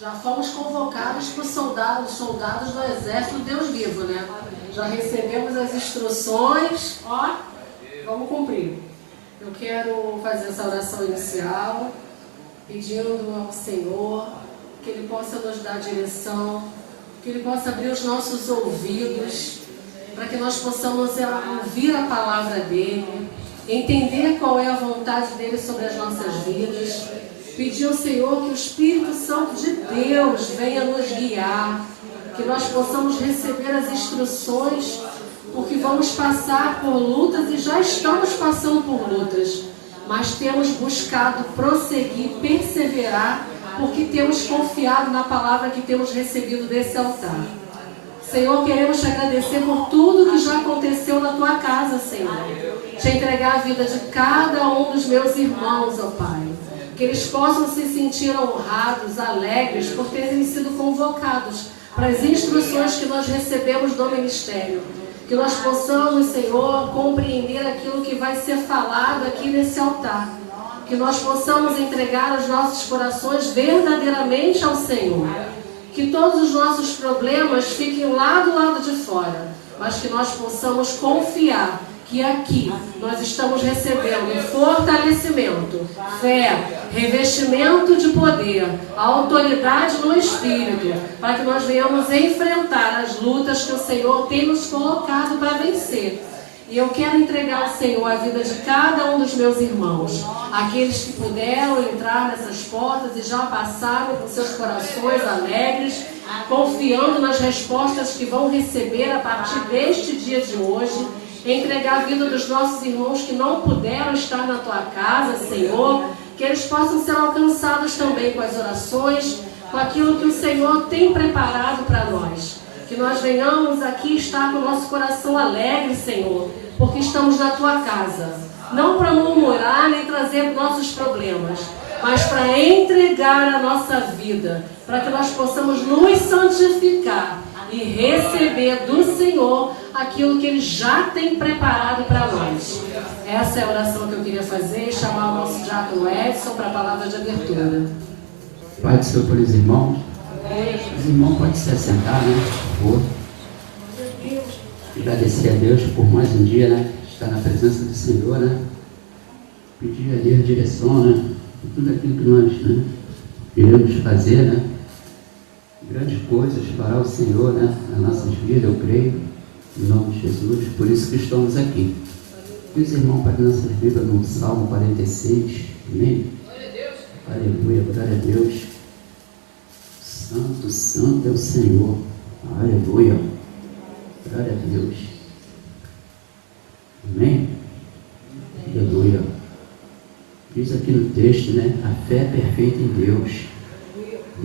Já fomos convocados por soldados do exército do Deus vivo, né? Já recebemos as instruções, ó, vamos cumprir. Eu quero fazer essa oração inicial, pedindo ao Senhor que Ele possa nos dar direção, que Ele possa abrir os nossos ouvidos, para que nós possamos ouvir a palavra dEle, entender qual é a vontade dEle sobre as nossas vidas, pedir ao Senhor que o Espírito Santo de Deus venha nos guiar, que nós possamos receber as instruções, porque vamos passar por lutas e já estamos passando por lutas, mas temos buscado prosseguir, perseverar, porque temos confiado na palavra que temos recebido desse altar. Senhor, queremos te agradecer por tudo que já aconteceu na tua casa, Senhor. Te entregar a vida de cada um dos meus irmãos, ó Pai. Que eles possam se sentir honrados, alegres, por terem sido convocados para as instruções que nós recebemos do ministério. Que nós possamos, Senhor, compreender aquilo que vai ser falado aqui nesse altar. Que nós possamos entregar os nossos corações verdadeiramente ao Senhor. Que todos os nossos problemas fiquem lá do lado de fora, mas que nós possamos confiar que aqui nós estamos recebendo fortalecimento, fé, revestimento de poder, autoridade no Espírito, para que nós venhamos enfrentar as lutas que o Senhor tem nos colocado para vencer. E eu quero entregar ao Senhor a vida de cada um dos meus irmãos, aqueles que puderam entrar nessas portas e já passaram com seus corações alegres, confiando nas respostas que vão receber a partir deste dia de hoje. Entregar a vida dos nossos irmãos que não puderam estar na tua casa, Senhor, que eles possam ser alcançados também com as orações, com aquilo que o Senhor tem preparado para nós. Que nós venhamos aqui estar com o nosso coração alegre, Senhor, porque estamos na tua casa. Não para murmurar nem trazer nossos problemas, mas para entregar a nossa vida, para que nós possamos nos santificar e receber do Senhor aquilo que Ele já tem preparado para nós. Essa é a oração que eu queria fazer, chamar o nosso diácono Edson para a palavra de abertura. Pai do Senhor pelos irmãos. Os irmãos podem se assentar, né? Por favor. Agradecer a Deus por mais um dia, né? Estar na presença do Senhor, né? Pedir a Deus direção, né? Por tudo aquilo que nós, né, iremos fazer, né? Grandes coisas fará o Senhor, né? Nas nossas vidas, eu creio, em nome de Jesus. Por isso que estamos aqui. E os irmãos para nossas vidas no Salmo 46, amém? Aleluia, glória a Deus. Santo, santo é o Senhor. Aleluia. Glória a Deus. Amém? Aleluia. Diz aqui no texto, né? A fé é perfeita em Deus.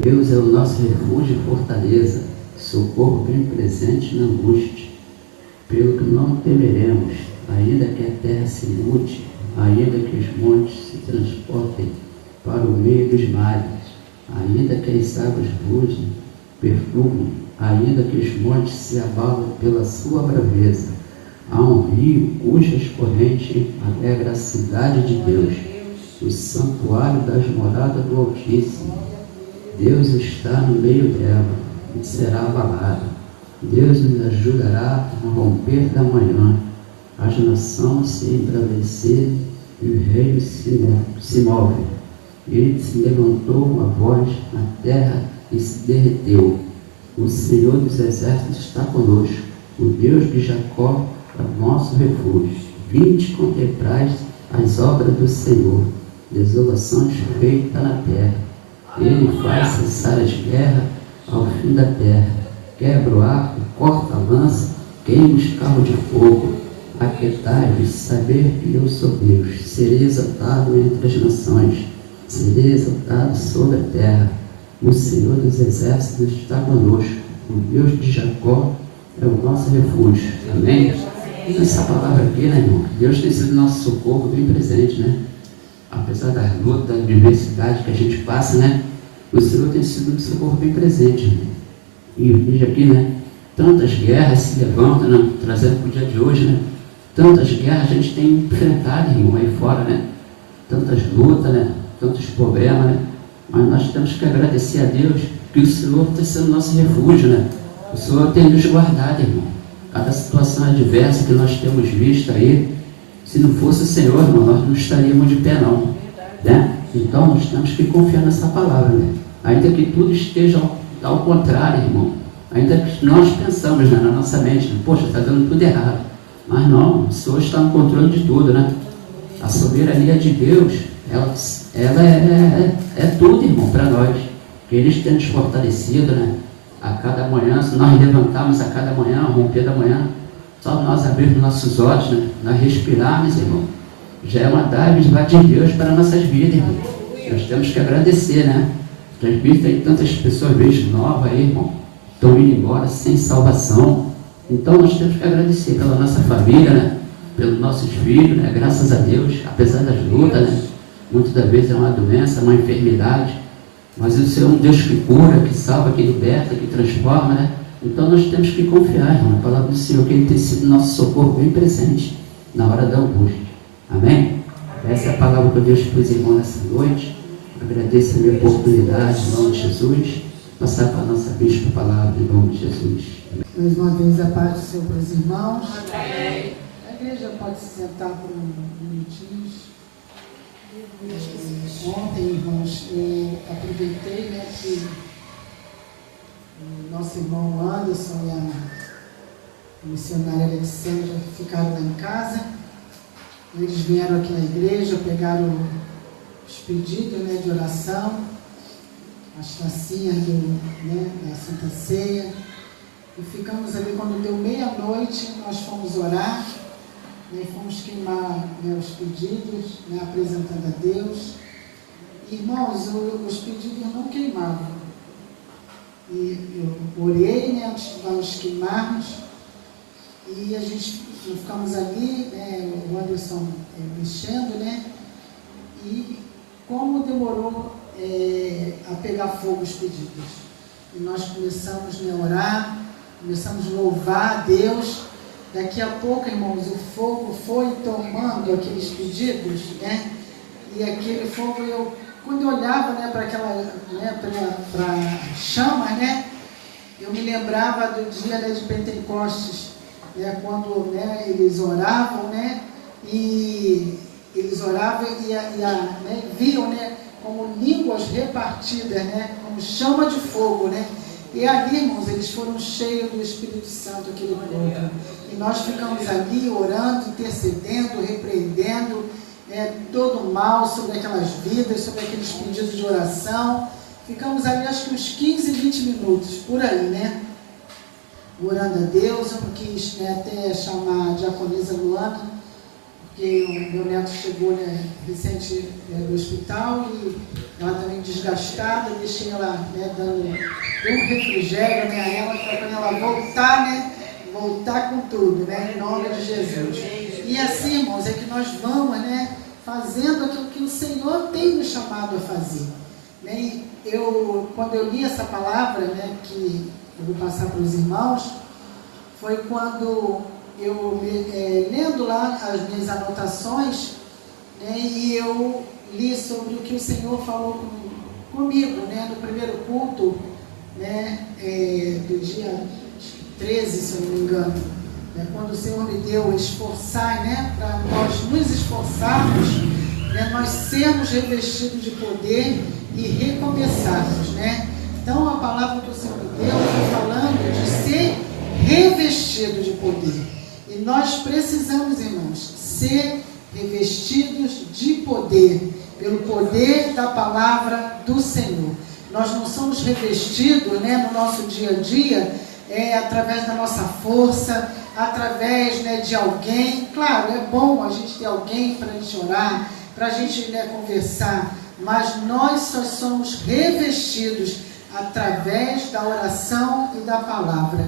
Deus é o nosso refúgio e fortaleza, socorro bem presente na angústia. Pelo que não temeremos, ainda que a terra se mude, ainda que os montes se transportem para o meio dos mares, ainda que as águas rugem, perfumem, ainda que os montes se abalam pela sua braveza. Há um rio cujas correntes alegra a cidade de Deus, o santuário das moradas do Altíssimo. Deus está no meio dela e será abalada. Deus nos ajudará no romper da manhã. As nações se embraveceram e os reis se movem. Ele se levantou uma voz na terra e se derreteu. O Senhor dos exércitos está conosco. O Deus de Jacó é o nosso refúgio. Vinde contemplar as obras do Senhor, desolações feitas na terra. Ele faz cessar as guerras ao fim da terra. Quebra o arco, corta a lança, queima os carros de fogo. Aquietai-vos, saber que eu sou Deus. Serei exaltado entre as nações. Serei exaltado sobre a terra. O Senhor dos exércitos está conosco. O Deus de Jacó é o nosso refúgio. Amém? E essa palavra aqui, né, irmão? Deus tem sido nosso socorro bem presente, né? Apesar das lutas, da adversidade que a gente passa, né? O Senhor tem sido um socorro bem presente, irmão. E veja aqui, né? Tantas guerras se levantam, né? Trazendo para o dia de hoje, né? Tantas guerras a gente tem enfrentado, irmão, aí fora, né? Tantas lutas, né? Tantos problemas, né? Mas nós temos que agradecer a Deus que o Senhor está sendo nosso refúgio, né? O Senhor tem nos guardado, irmão. Cada situação adversa que nós temos visto aí, se não fosse o Senhor, irmão, nós não estaríamos de pé, não, né? Então, nós temos que confiar nessa palavra, né? Ainda que tudo esteja ao contrário, irmão. Ainda que nós pensamos, né, na nossa mente, né? Poxa, está dando tudo errado. Mas não, o Senhor está no controle de tudo, né? A soberania de Deus, ela é tudo, irmão, para nós. Eles têm nos fortalecido, né? A cada manhã, se nós levantarmos a cada manhã, ao romper da manhã, só nós abrirmos nossos olhos, né? Nós respirarmos, irmão, já é uma dádiva de Deus para nossas vidas, irmão. Nós temos que agradecer, né? Às vezes tem tantas pessoas, vezes novas aí, irmão, estão indo embora sem salvação. Então nós temos que agradecer pela nossa família, né? Pelos nossos filhos, né? Graças a Deus, apesar das lutas, né? Muitas das vezes é uma doença, uma enfermidade, mas o Senhor é um Deus que cura, que salva, que liberta, que transforma, né? Então nós temos que confiar, irmão, na palavra do Senhor, que Ele tem sido nosso socorro bem presente na hora da angústia. Amém? Essa é a palavra que eu deixo para os irmãos nessa noite. Agradeço a minha oportunidade, em nome de Jesus. Passar para a nossa bispa a palavra, em nome de Jesus. Mais uma vez a paz do Senhor para os irmãos. Amém. A igreja pode se sentar por um minutinho. Ontem, irmãos, eu aproveitei, né, que o nosso irmão Anderson e a missionária Alexandra ficaram lá em casa. Eles vieram aqui na igreja, pegaram os pedidos, né, de oração, as tacinhas da Santa Ceia, e ficamos ali. Quando deu meia-noite, nós fomos orar, né, fomos queimar, né, os pedidos, né, apresentando a Deus. Irmãos, os pedidos não queimavam. E eu orei, né, antes de nós queimarmos, e a gente ficamos ali, né, o Anderson mexendo, né, e como demorou a pegar fogo os pedidos. E nós começamos, né, a orar, começamos a louvar a Deus. Daqui a pouco, irmãos, o fogo foi tomando aqueles pedidos, né, e aquele fogo, quando eu olhava, né, para aquela, né, para chama, né, eu me lembrava do dia, né, de Pentecostes, né, quando, né, eles oravam, né, e eles oravam né, viam, né, como línguas repartidas, né, como chama de fogo, né, e ali, irmãos, eles foram cheios do Espírito Santo, aquele povo, e nós ficamos ali orando, intercedendo, repreendendo, todo o mal sobre aquelas vidas, sobre aqueles pedidos de oração. Ficamos ali acho que uns 15, 20 minutos, por aí, né, orando a Deus. Eu não quis, né, até chamar a diaconisa Luana, porque o meu neto chegou, né, recente, do hospital, e ela também desgastada. Eu deixei ela, né, dando um refrigério, né, a ela, para quando ela voltar, né, voltar com tudo, né, em nome de Jesus. E assim, irmãos, é que nós vamos, né, fazendo aquilo que o Senhor tem nos chamado a fazer, né? E quando eu li essa palavra, né, que eu vou passar para os irmãos, foi quando eu, lendo lá as minhas anotações, né, e eu li sobre o que o Senhor falou comigo, né, no primeiro culto, né, do dia 13, se eu não me engano, né, quando o Senhor me deu esforçar, né, para nós nos esforçarmos, né, nós sermos revestidos de poder e recomeçarmos, né. Então a palavra que o Senhor me deu foi falando de ser revestido de poder. E nós precisamos, irmãos, ser revestidos de poder, pelo poder da palavra do Senhor. Nós não somos revestidos, né, no nosso dia a dia, através da nossa força, através, né, de alguém. Claro, é bom a gente ter alguém para a gente orar, para a gente, né, conversar, mas nós só somos revestidos através da oração e da palavra.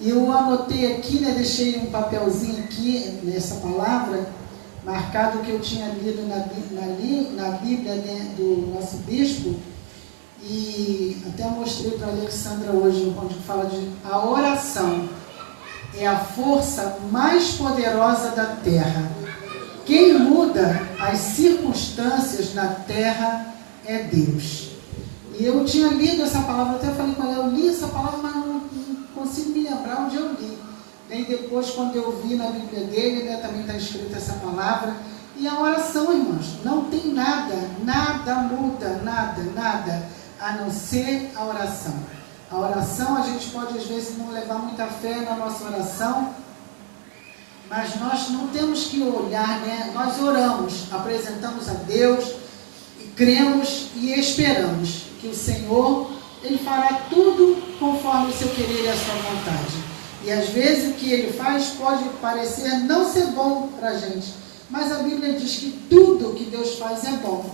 E eu anotei aqui, né, deixei um papelzinho aqui nessa palavra, marcado que eu tinha lido na Bíblia, né, do nosso bispo, e até mostrei para a Alexandra hoje, onde fala de a oração é a força mais poderosa da terra. Quem muda as circunstâncias na terra é Deus. E eu tinha lido essa palavra, até falei com ela, eu li essa palavra, mas não consigo me lembrar onde eu li. E depois, quando eu vi na Bíblia dele, né, também está escrita essa palavra. E a oração, irmãos, não tem nada muda, nada, a não ser a oração. A oração, a gente pode às vezes não levar muita fé na nossa oração, mas nós não temos que olhar, né? Nós oramos, apresentamos a Deus, e cremos e esperamos que o Senhor, Ele fará tudo conforme o seu querer e a sua vontade. E às vezes o que Ele faz pode parecer não ser bom para a gente, mas a Bíblia diz que tudo que Deus faz é bom.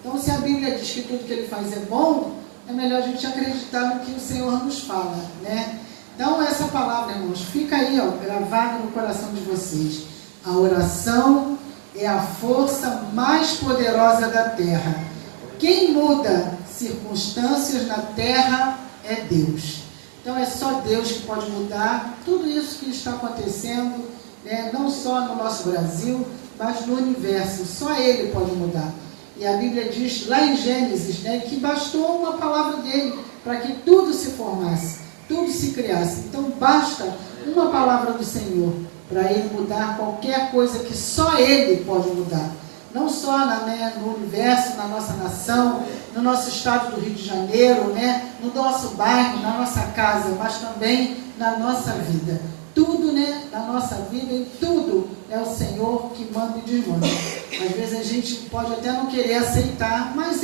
Então, se a Bíblia diz que tudo que Ele faz é bom, é melhor a gente acreditar no que o Senhor nos fala, né? Então, essa palavra, irmãos, fica aí, ó, gravada no coração de vocês. A oração é a força mais poderosa da terra. Quem muda circunstâncias na terra é Deus. Então, é só Deus que pode mudar tudo isso que está acontecendo, né? Não só no nosso Brasil, mas no universo. Só Ele pode mudar. E a Bíblia diz lá em Gênesis, né, que bastou uma palavra dele para que tudo se formasse, tudo se criasse. Então basta uma palavra do Senhor para Ele mudar qualquer coisa que só Ele pode mudar. Não só no universo, na nossa nação, no nosso estado do Rio de Janeiro, né, no nosso bairro, na nossa casa, mas também na nossa vida. Tudo, né, na nossa vida, e tudo é o Senhor que manda e desmanda. Às vezes a gente pode até não querer aceitar, mas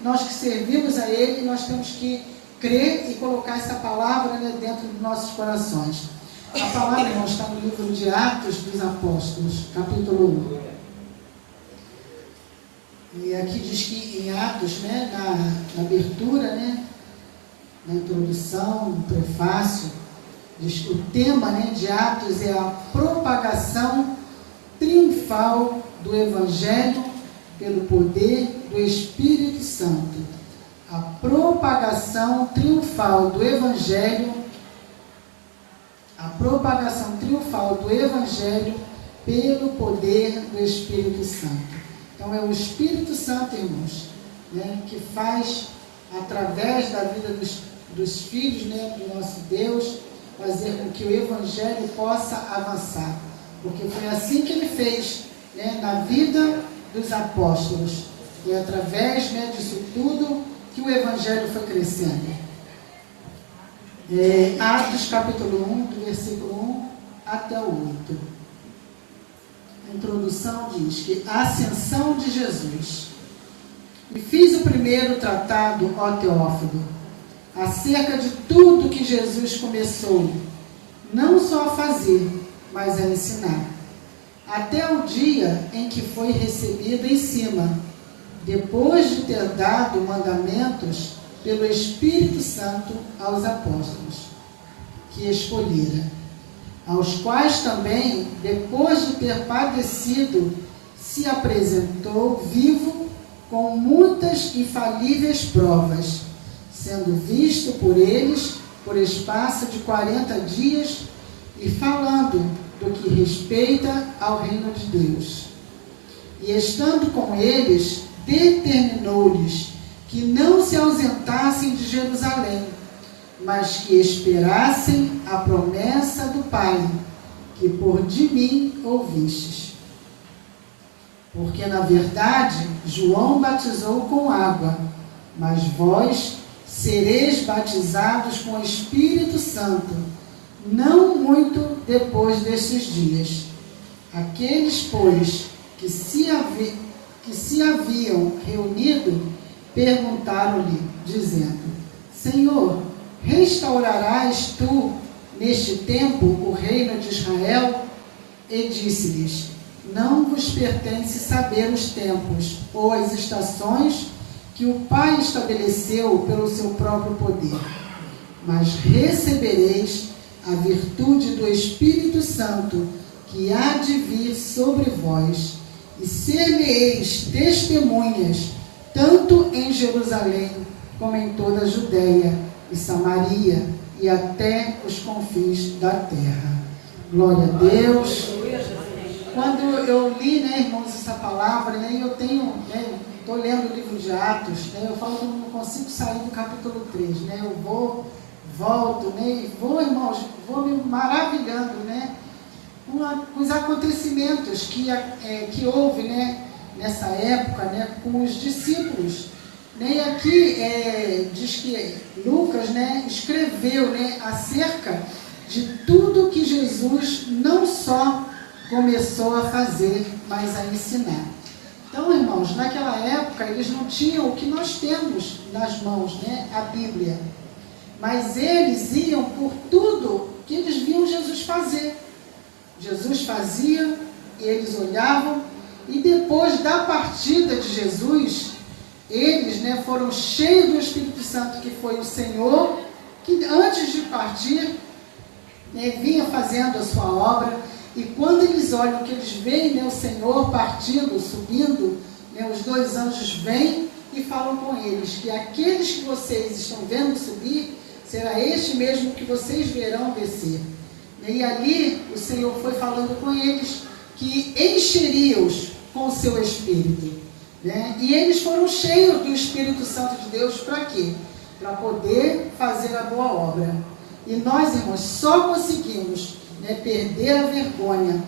nós que servimos a Ele, nós temos que crer e colocar essa palavra, né, dentro dos nossos corações. A palavra, irmãos, está no livro de Atos dos Apóstolos, capítulo 1. E aqui diz que em Atos, né, na abertura, né, na introdução, no prefácio, diz que o tema, né, de Atos é a propagação triunfal do Evangelho pelo poder do Espírito Santo. A propagação triunfal do Evangelho, pelo poder do Espírito Santo. Então é o Espírito Santo, irmãos, né, que faz, através da vida dos filhos, né, do nosso Deus, fazer com que o Evangelho possa avançar. Porque foi assim que Ele fez, né, na vida dos apóstolos. Foi através, né, disso tudo que o Evangelho foi crescendo. Atos capítulo 1, do versículo 1 até o 8. A introdução diz que a ascensão de Jesus. E fiz o primeiro tratado, ó Teófilo, acerca de tudo que Jesus começou, não só a fazer, mas a ensinar, até o dia em que foi recebido em cima, depois de ter dado mandamentos pelo Espírito Santo aos apóstolos, que escolhera, aos quais também, depois de ter padecido, se apresentou vivo com muitas infalíveis provas, sendo visto por eles por espaço de 40 dias e falando do que respeita ao reino de Deus. E estando com eles, determinou-lhes que não se ausentassem de Jerusalém, mas que esperassem a promessa do Pai, que por de mim ouvistes. Porque, na verdade, João batizou com água, mas vós sereis batizados com o Espírito Santo, não muito depois destes dias. Aqueles, pois, que se haviam reunido, perguntaram-lhe, dizendo: Senhor, restaurarás tu, neste tempo, o reino de Israel? E disse-lhes: Não vos pertence saber os tempos ou as estações que o Pai estabeleceu pelo seu próprio poder, mas recebereis a virtude do Espírito Santo, que há de vir sobre vós, e ser-me-eis testemunhas, tanto em Jerusalém, como em toda a Judéia e Samaria, e até os confins da terra. Glória a Deus. Quando eu li, né, irmãos, essa palavra, né, eu tenho, né, estou lendo o livro de Atos, né, eu falo que eu não consigo sair do capítulo 3, né, eu volto, né, e vou, irmãos, vou me maravilhando, né, com os acontecimentos que houve, né, nessa época, né, com os discípulos. Né, e aqui diz que Lucas, né, escreveu, né, acerca de tudo que Jesus não só começou a fazer, mas a ensinar. Então, irmãos, naquela época eles não tinham o que nós temos nas mãos, né, a Bíblia. Mas eles iam por tudo que eles viam Jesus fazer. Jesus fazia, eles olhavam, e depois da partida de Jesus, eles, né, foram cheios do Espírito Santo, que foi o Senhor, que antes de partir, né, vinha fazendo a sua obra. E quando eles olham, que eles veem, né, o Senhor partindo, subindo, né, os 2 anjos vêm e falam com eles, que aqueles que vocês estão vendo subir, será este mesmo que vocês verão descer. E ali o Senhor foi falando com eles, que encheria-os com o seu Espírito. Né? E eles foram cheios do Espírito Santo de Deus para quê? Para poder fazer a boa obra. E nós, irmãos, só conseguimos, né, perder a vergonha,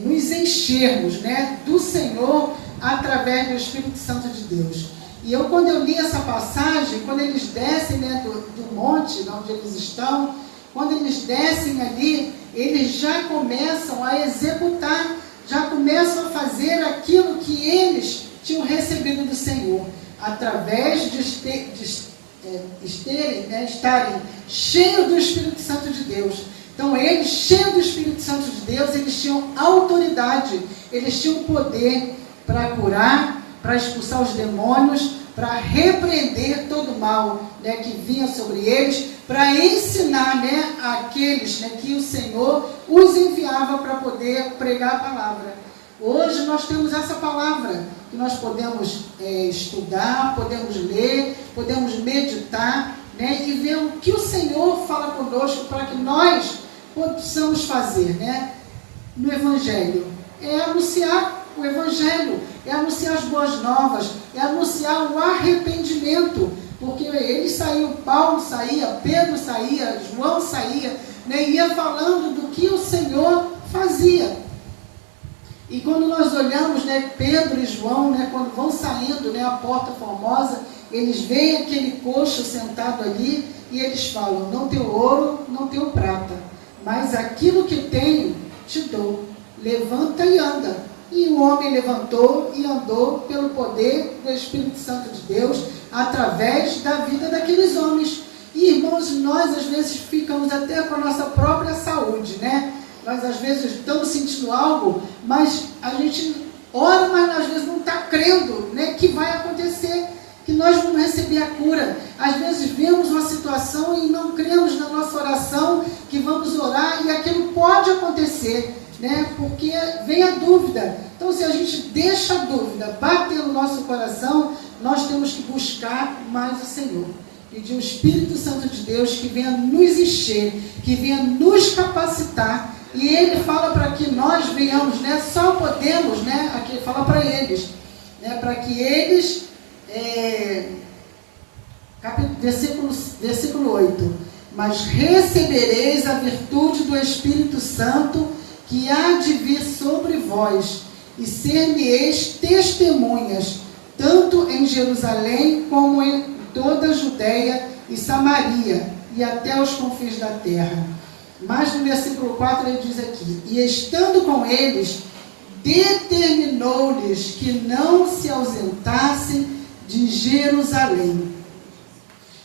nos enchermos, né, do Senhor através do Espírito Santo de Deus. E quando eu li essa passagem, quando eles descem, né, do monte, onde eles estão, quando eles descem ali, eles já começam a executar, já começam a fazer aquilo que eles tinham recebido do Senhor, através de estarem cheios do Espírito Santo de Deus. Então, eles, cheios do Espírito Santo de Deus, eles tinham autoridade, eles tinham poder para curar, para expulsar os demônios, para repreender todo o mal, né, que vinha sobre eles, para ensinar, né, aqueles, né, que o Senhor os enviava para poder pregar a palavra. Hoje nós temos essa palavra, que nós podemos estudar, podemos ler, podemos meditar, né, e ver o que o Senhor fala conosco para que nós possamos fazer, né, no Evangelho. É anunciar o Evangelho, é anunciar as boas novas, é anunciar o arrependimento, porque eles saíam, Paulo saía, Pedro saía, João saía, né, ia falando do que o Senhor fazia. E quando nós olhamos, né, Pedro e João, né, quando vão saindo, né, a Porta Formosa, eles veem aquele coxo sentado ali e eles falam: não tenho ouro, não tenho prata, mas aquilo que tenho te dou, levanta e anda. E o homem levantou e andou pelo poder do Espírito Santo de Deus, através da vida daqueles homens. E, irmãos, nós às vezes ficamos até com a nossa própria saúde, né? Nós às vezes estamos sentindo algo, mas a gente ora, mas às vezes não está crendo, né, que vai acontecer, que nós vamos receber a cura. Às vezes vemos uma situação e não cremos na nossa oração, que vamos orar e aquilo pode acontecer, né, porque vem a dúvida. Então, se a gente deixa a dúvida bater no nosso coração, nós temos que buscar mais o Senhor. Pedir o Espírito Santo de Deus que venha nos encher, que venha nos capacitar. E Ele fala para que nós venhamos, né, só podemos, né, aqui fala para eles, né, para que eles, versículo 8, mas recebereis a virtude do Espírito Santo que há de vir sobre vós, e ser-me-eis testemunhas, tanto em Jerusalém como em toda a Judéia e Samaria, e até os confins da terra. Mas no versículo 4 ele diz aqui: e estando com eles, determinou-lhes que não se ausentassem de Jerusalém,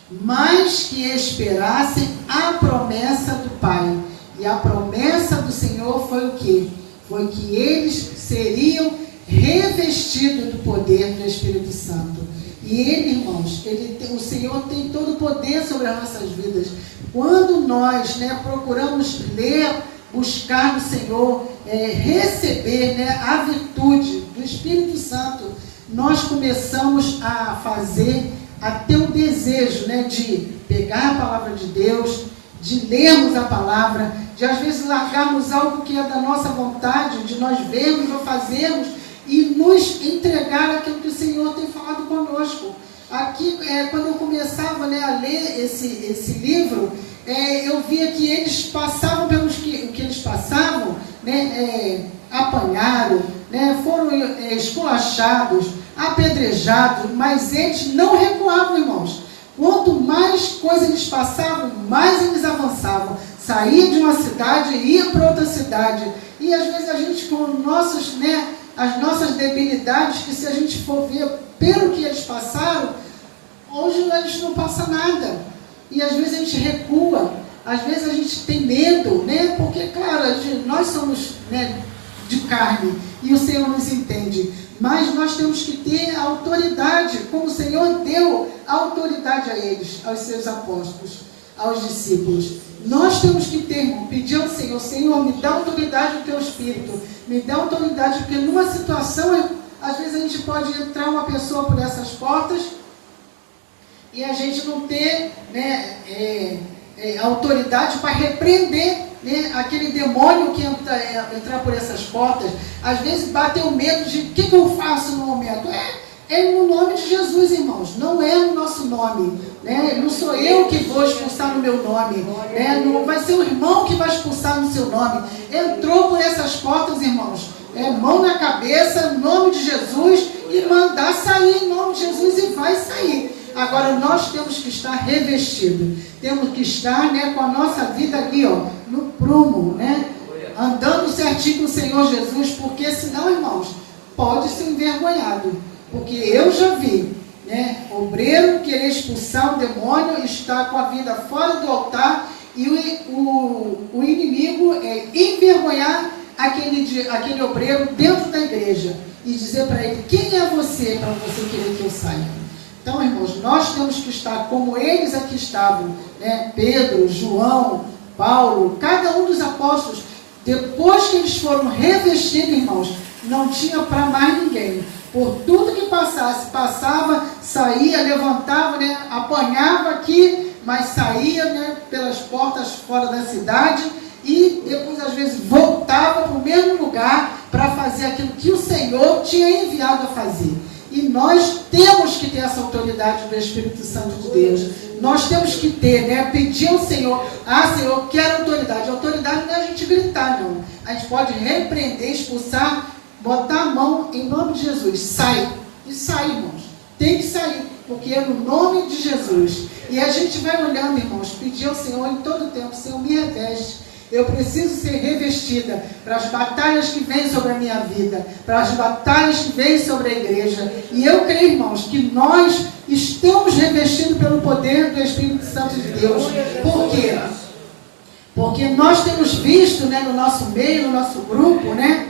mas que esperassem a promessa do Pai. E a promessa do Senhor foi o quê? Foi que eles seriam revestidos do poder do Espírito Santo. E Ele, irmãos, o Senhor tem todo o poder sobre as nossas vidas. Quando nós, né, procuramos ler, buscar no Senhor, receber, né, a virtude do Espírito Santo, nós começamos a fazer, a ter um desejo, né, de pegar a palavra de Deus, de lermos a palavra, de às vezes largarmos algo que é da nossa vontade, de nós vermos ou fazermos, e nos entregar aquilo que o Senhor tem falado conosco. Aqui, quando eu começava, né, a ler esse livro, eu via que eles passavam pelos que eles passavam, né, apanharam, né, foram esculachados, apedrejados, mas eles não recuavam, irmãos. Quanto mais coisa eles passavam, mais eles avançavam. Saía de uma cidade e ia para outra cidade. E às vezes a gente, com nossos, né, as nossas debilidades, que se a gente for ver pelo que eles passaram, hoje a gente não passa nada. E às vezes a gente recua, às vezes a gente tem medo, né? Porque, claro, nós somos, né, de carne e o Senhor nos entende. Mas nós temos que ter a autoridade, como o Senhor deu a autoridade a eles, aos seus apóstolos, aos discípulos. Nós temos que ter, pedir ao Senhor: Senhor, me dá autoridade do teu Espírito, me dá autoridade, porque numa situação, às vezes a gente pode entrar uma pessoa por essas portas e a gente não ter, né, autoridade para repreender, né, aquele demônio que entrar por essas portas. Às vezes bate o medo de: o que eu faço no momento? É no nome de Jesus, irmãos, não é no nosso nome, né? Não sou eu que vou expulsar no meu nome, né? Não vai ser o irmão que vai expulsar no seu nome. Entrou por essas portas, irmãos, mão na cabeça, em nome de Jesus, e mandar sair em nome de Jesus, e vai sair. Agora nós temos que estar revestidos, temos que estar, né, com a nossa vida ali, ó, no prumo, né, andando certinho com o Senhor Jesus, porque senão, irmãos, pode ser envergonhado. Porque eu já vi, né, obreiro querer expulsar o demônio, está com a vida fora do altar, e o inimigo envergonhar aquele obreiro dentro da igreja e dizer para ele: quem é você para você querer que eu saia? Então, irmãos, nós temos que estar como eles aqui estavam, né? Pedro, João, Paulo, cada um dos apóstolos. Depois que eles foram revestidos, irmãos, não tinha para mais ninguém. Por tudo que passasse, passava, saía, levantava, né, apanhava aqui, mas saía, né, pelas portas fora da cidade, e depois às vezes voltava para o mesmo lugar para fazer aquilo que o Senhor tinha enviado a fazer. E nós temos que ter essa autoridade do Espírito Santo de Deus. Nós temos que ter, né, pedir ao Senhor: Senhor, eu quero autoridade. Autoridade não é a gente gritar, não. A gente pode repreender, expulsar, botar a mão em nome de Jesus. Sai. E sai, irmãos. Tem que sair, porque é no nome de Jesus. E a gente vai olhando, irmãos, pedir ao Senhor em todo tempo: Senhor, me reveste. Eu preciso ser revestida para as batalhas que vêm sobre a minha vida, para as batalhas que vêm sobre a igreja. E eu creio, irmãos, que nós estamos revestidos pelo poder do Espírito Santo de Deus. Por quê? Porque nós temos visto, né, no nosso meio, no nosso grupo, né,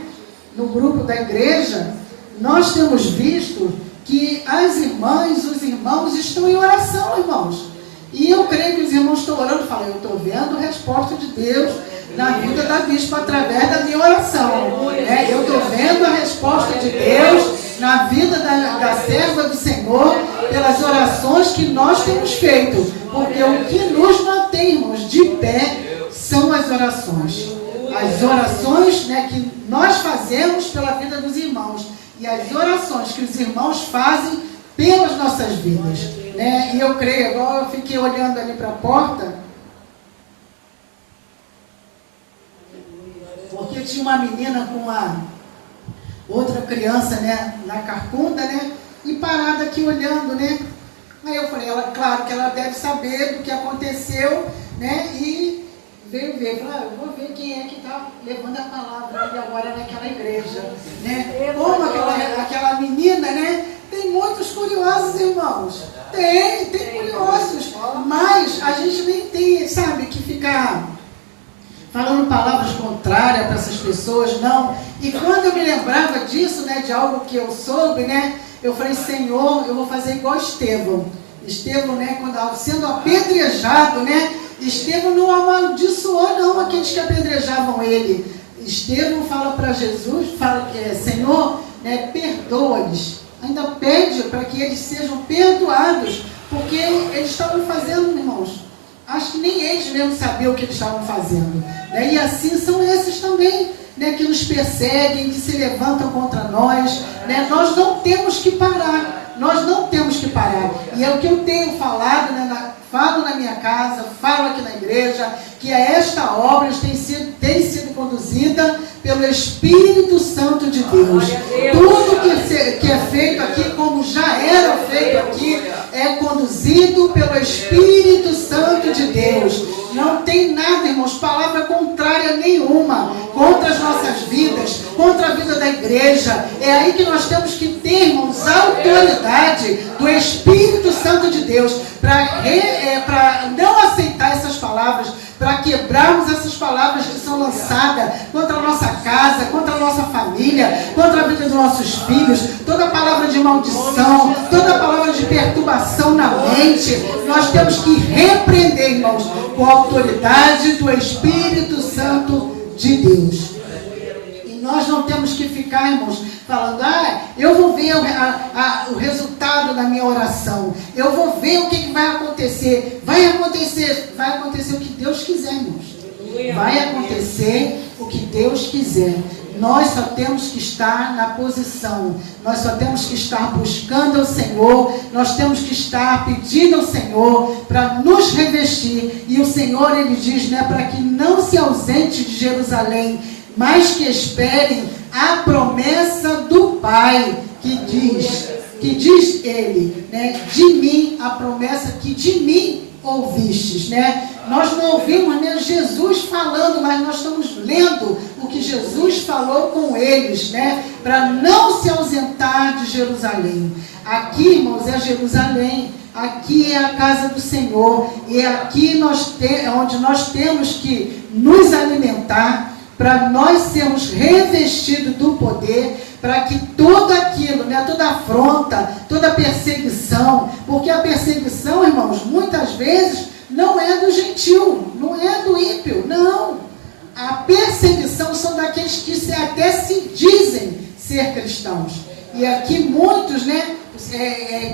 no grupo da igreja, nós temos visto que as irmãs, os irmãos estão em oração, irmãos. E eu creio que os irmãos estão orando e falam: eu estou vendo a resposta de Deus na vida da bispa através da minha oração. Eu estou vendo a resposta de Deus na vida da serva do Senhor pelas orações que nós temos feito. Porque o que nos mantém, irmãos, de pé são as orações. As orações, né, que nós fazemos pela vida dos irmãos. E as orações que os irmãos fazem pelas nossas vidas, né? E eu creio, agora eu fiquei olhando ali para a porta, porque tinha uma menina com uma outra criança, né, na carcunda, né, e parada aqui olhando, né. Aí eu falei: claro que ela deve saber do que aconteceu, né, e veio ver. Falei: eu vou ver quem é que está levando a palavra ali agora naquela igreja, né. Como aquela menina, né. Tem muitos curiosos, irmãos. Tem curiosos. Mas a gente nem tem, sabe, que ficar falando palavras contrárias para essas pessoas, não. E quando eu me lembrava disso, né, de algo que eu soube, né, eu falei: Senhor, eu vou fazer igual Estevão. Estevão, né, quando sendo apedrejado, né, Estevão não amaldiçoou, não, aqueles que apedrejavam ele. Estevão fala para Jesus, fala que Senhor, né, perdoa-lhes. Ainda pede para que eles sejam perdoados, porque eles estavam fazendo, irmãos, acho que nem eles mesmos sabiam o que eles estavam fazendo, né? E assim são esses também, né, que nos perseguem, que se levantam contra nós, né? Nós não temos que parar. Nós não temos que parar. E é o que eu tenho falado, né, falo na minha casa, falo aqui na igreja, que esta obra tem sido conduzida pelo Espírito Santo de Deus. Tudo que é feito aqui, como já era feito aqui, é conduzido pelo Espírito Santo de Deus. Não tem nada, irmãos, palavra contrária nenhuma contra as nossas vidas, contra a vida da igreja. É aí que nós temos que ter, irmãos, a autoridade do Espírito Santo de Deus para não aceitar essas palavras, para quebrarmos essas palavras que são lançadas contra a nossa casa, contra a nossa família, contra a vida dos nossos filhos, toda palavra de maldição, toda palavra de perturbação na mente. Nós temos que repreender, irmãos, com a autoridade do Espírito Santo de Deus. E nós não temos que ficar, irmãos, falando, eu vou ver o resultado da minha oração, eu vou ver o que vai acontecer. Vai acontecer o que Deus quiser, irmãos. Vai acontecer o que Deus quiser. Nós só temos que estar na posição, nós só temos que estar buscando ao Senhor, nós temos que estar pedindo ao Senhor para nos revestir. E o Senhor, Ele diz, né, para que não se ausente de Jerusalém, mas que esperem a promessa do Pai, que diz Ele, né, de mim, a promessa que de mim ouvistes, né? Nós não ouvimos, né, Jesus falando, mas nós estamos lendo o que Jesus falou com eles, né, para não se ausentar de Jerusalém. Aqui, irmãos, é Jerusalém, aqui é a casa do Senhor, e é aqui onde nós temos que nos alimentar, para nós sermos revestidos do poder, para que tudo aquilo, né, toda afronta, toda perseguição, porque a perseguição, irmãos, muitas vezes não é do gentil, não é do ímpio, não. A perseguição são daqueles que até se dizem ser cristãos. E aqui muitos, né,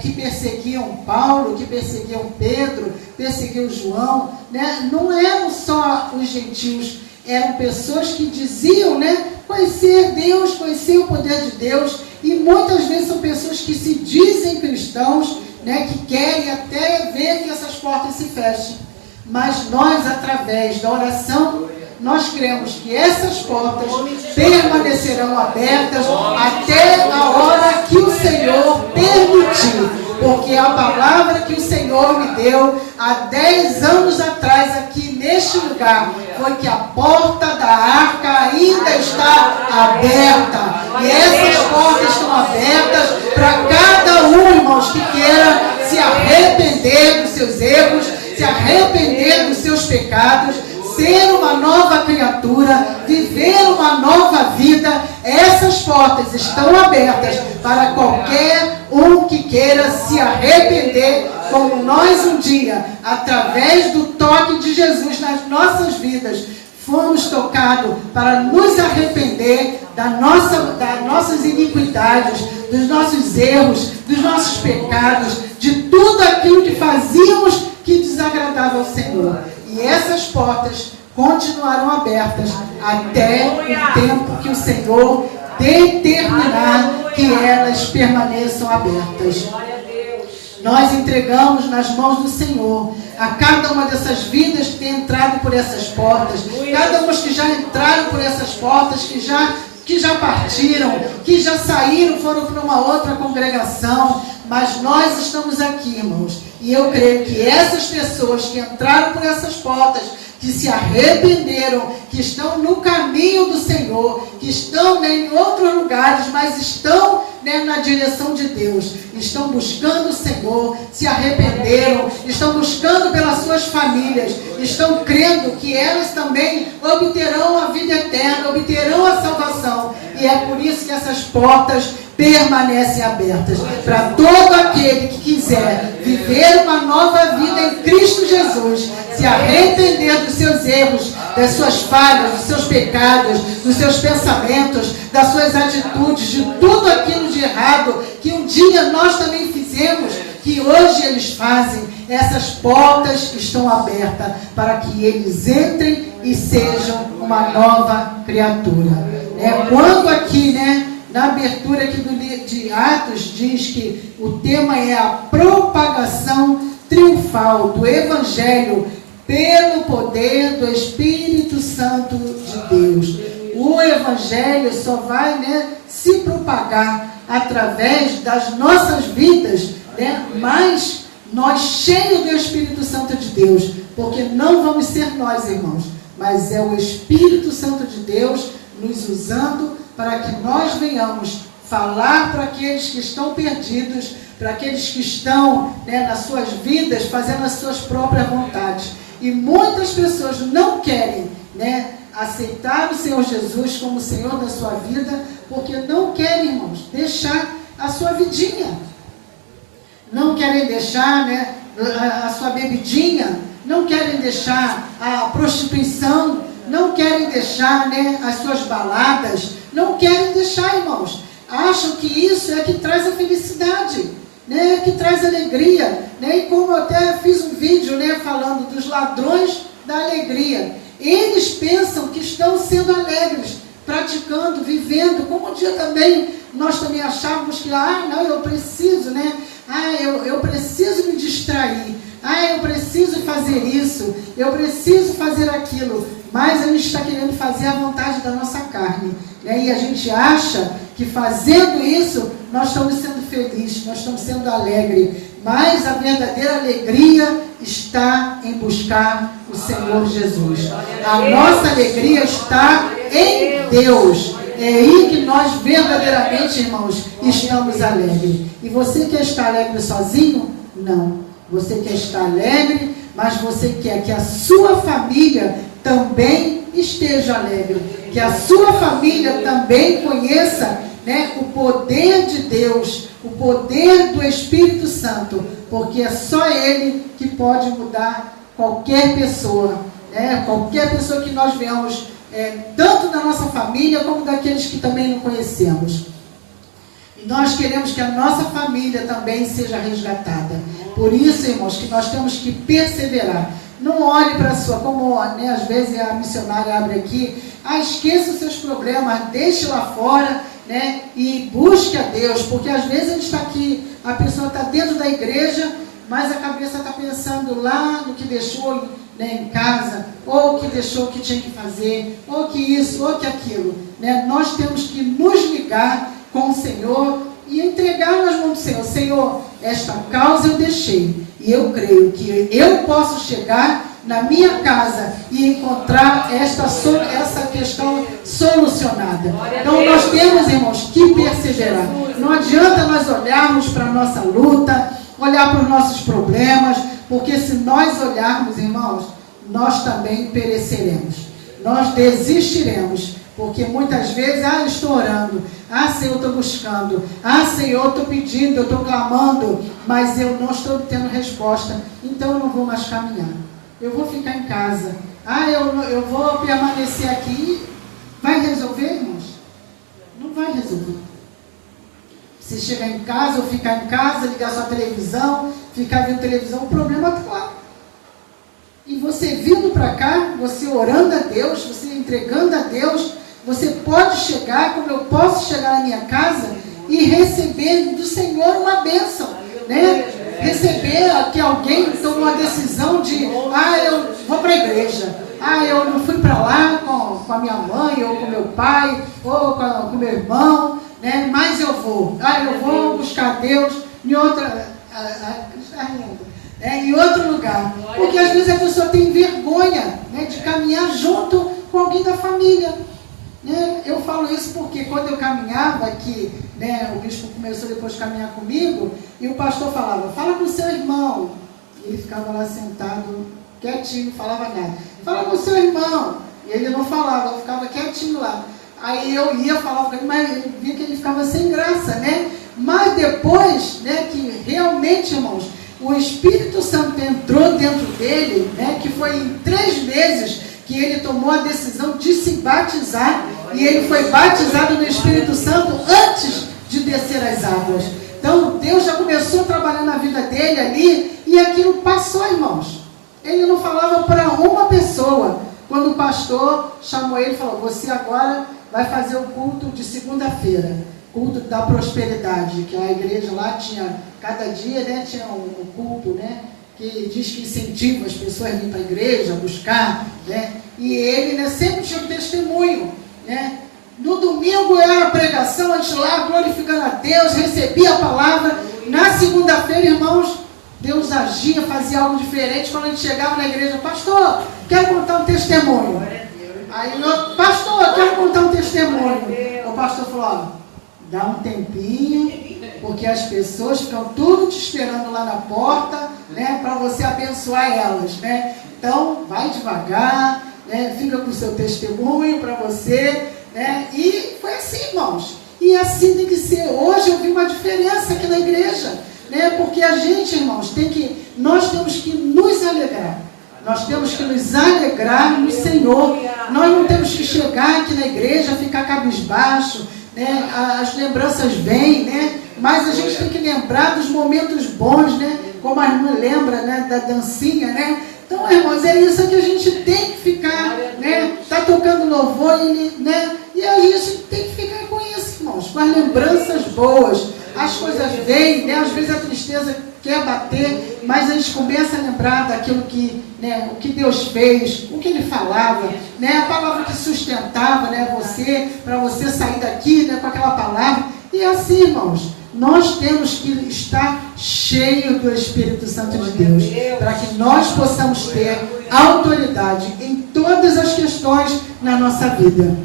que perseguiam Paulo, que perseguiam Pedro, perseguiam João, né, não eram só os gentios, eram pessoas que diziam, né, conhecer Deus, conhecer o poder de Deus, e muitas vezes são pessoas que se dizem cristãos, né, que querem até ver que essas portas se fechem. Mas nós, através da oração, nós cremos que essas portas permanecerão abertas até a hora que o Senhor permitir. Porque a palavra que o Senhor me deu há 10 anos atrás aqui neste lugar foi que a porta da arca ainda está aberta. E essas portas estão abertas para cada um, irmãos, que queira se arrepender dos seus erros, se arrepender dos seus pecados, ser uma nova criatura, viver uma nova vida. Essas portas estão abertas para qualquer um que queira se arrepender, como nós um dia, através do toque de Jesus nas nossas vidas, fomos tocados para nos arrepender das nossas iniquidades, dos nossos erros, dos nossos pecados, de tudo aquilo que fazíamos que desagradava ao Senhor. E essas portas continuarão abertas até o tempo que o Senhor determinar que elas permaneçam abertas. Nós entregamos nas mãos do Senhor a cada uma dessas vidas que tem entrado por essas portas, cada uma que já entraram por essas portas, que já partiram, que já saíram, foram para uma outra congregação, mas nós estamos aqui, irmãos, e eu creio que essas pessoas que entraram por essas portas, que se arrependeram, que estão no caminho do Senhor, que estão, em outros lugares, mas estão, na direção de Deus, estão buscando o Senhor, se arrependeram, estão buscando pelas suas famílias, estão crendo que elas também obterão a vida eterna, obterão a salvação, e é por isso que essas portas permanecem abertas para todo aquele que quiser viver uma nova vida em Cristo Jesus, se arrepender dos seus erros, das suas falhas, dos seus pecados, dos seus pensamentos, das suas atitudes, de tudo aquilo de errado que um dia nós também fizemos, que hoje eles fazem. Essas portas estão abertas para que eles entrem e sejam uma nova criatura. Quando aqui, na abertura aqui de Atos, diz que o tema é a propagação triunfal do Evangelho pelo poder do Espírito Santo de Deus. O Evangelho só vai se propagar através das nossas vidas, mas nós cheios do Espírito Santo de Deus, porque não vamos ser nós, irmãos, mas é o Espírito Santo de Deus nos usando para que nós venhamos falar para aqueles que estão perdidos, para aqueles que estão nas suas vidas fazendo as suas próprias vontades. E muitas pessoas não querem aceitar o Senhor Jesus como Senhor da sua vida, porque não querem, irmãos, deixar a sua vidinha. Não querem deixar a sua bebidinha, não querem deixar a prostituição, não querem deixar as suas baladas, não querem deixar, irmãos. Acham que isso é que traz a felicidade, que traz alegria. E como eu até fiz um vídeo falando dos ladrões da alegria, eles pensam que estão sendo alegres, praticando, vivendo, como um dia também nós também achávamos que, não, eu preciso, eu preciso me distrair, eu preciso fazer isso, eu preciso fazer aquilo, mas a gente está querendo fazer a vontade da nossa carne, e a gente acha que fazendo isso, nós estamos sendo felizes, nós estamos sendo alegres, mas a verdadeira alegria está em buscar o Senhor Jesus. A nossa alegria está em Deus. É aí que nós verdadeiramente, irmãos, estamos alegres. E você quer estar alegre sozinho? Não. Você quer estar alegre, mas você quer que a sua família também esteja alegre. Que a sua família também conheça o poder de Deus, o poder do Espírito Santo, porque é só Ele que pode mudar qualquer pessoa, qualquer pessoa que nós veamos, tanto da nossa família como daqueles que também não conhecemos. E nós queremos que a nossa família também seja resgatada. Por isso, irmãos, que nós temos que perseverar. Não olhe para a sua, como às vezes a missionária abre aqui, esqueça os seus problemas, deixe lá fora, e busque a Deus, porque às vezes a gente está aqui, a pessoa está dentro da igreja, mas a cabeça está pensando lá no que deixou em casa, ou que deixou que tinha que fazer, ou que isso, ou que aquilo. Nós temos que nos ligar com o Senhor e entregar nas mãos do Senhor. Senhor, esta causa eu deixei, e eu creio que eu posso chegar na minha casa e encontrar essa questão solucionada. Então nós temos, irmãos, que perseverar. Não adianta nós olharmos para a nossa luta, olhar para os nossos problemas, porque se nós olharmos, irmãos, nós também pereceremos. Nós desistiremos, porque muitas vezes, estou orando, Senhor, estou buscando, Senhor, estou pedindo, eu estou clamando, mas eu não estou tendo resposta, então eu não vou mais caminhar. Eu vou ficar em casa. Eu vou permanecer aqui. Vai resolver, irmãos? Não vai resolver. Você chegar em casa ou ficar em casa, ligar sua televisão, ficar vendo televisão, o problema está lá. E você vindo para cá, você orando a Deus, você entregando a Deus, você pode chegar, como eu posso chegar na minha casa e receber do Senhor uma bênção, receber que alguém tomou a decisão de, eu vou para a igreja, eu não fui para lá com a minha mãe, ou com meu pai, ou com meu irmão, mas eu vou buscar Deus em outra, em outro lugar, porque às vezes a pessoa tem vergonha de caminhar junto com alguém da família. Eu falo isso porque quando eu caminhava aqui, o bispo começou depois a caminhar comigo, e o pastor falava, fala com o seu irmão. E ele ficava lá sentado, quietinho, não falava nada. Fala com o seu irmão. E ele não falava, eu ficava quietinho lá. Aí eu ia falar com ele, mas eu via que ele ficava sem graça, Mas depois, que realmente, irmãos, o Espírito Santo entrou dentro dele, que foi em 3 meses que ele tomou a decisão de se batizar, e ele foi batizado no Espírito Santo antes de descer as águas. Então Deus já começou a trabalhar na vida dele ali, e aquilo passou, irmãos. Ele não falava para uma pessoa. quando o pastor chamou ele e falou, você agora vai fazer o culto de segunda-feira, culto da prosperidade, que a igreja lá tinha, cada dia, né, tinha um culto, né, que diz que incentiva as pessoas a vir para a igreja, buscar, né, e ele, né, sempre tinha um testemunho, né. No domingo era a pregação, a gente lá glorificando a Deus, recebia a palavra. Na segunda-feira, irmãos, Deus agia, fazia algo diferente. Quando a gente chegava na igreja, pastor, quero contar um testemunho. Aí, pastor, quero contar um testemunho. O pastor falou, ó, dá um tempinho, porque as pessoas ficam tudo te esperando lá na porta, né, para você abençoar elas, né. Então, vai devagar, né, fica com o seu testemunho para você, né? E foi assim, irmãos. E assim tem que ser. Hoje eu vi uma diferença aqui na igreja, né? Porque a gente, irmãos, nós temos que nos alegrar. Nós temos que nos alegrar no Senhor. Nós não temos que chegar aqui na igreja, ficar cabisbaixo, né? As lembranças vêm, né? Mas a gente tem que lembrar dos momentos bons, né? Como a irmã lembra, né? Da dancinha, né? Então, irmãos, é isso que a gente tem que ficar, né? Tá tocando louvor, né? E aí a gente tem que ficar com isso, irmãos, com as lembranças boas. As coisas vêm, né? Às vezes a tristeza quer bater, mas a gente começa a lembrar daquilo que, né? O que Deus fez, o que Ele falava, né? A palavra que sustentava, né? Você, para você sair daqui, né? Com aquela palavra. E assim, irmãos, nós temos que estar cheios do Espírito Santo de Deus, para que nós possamos ter autoridade em todas as questões na nossa vida.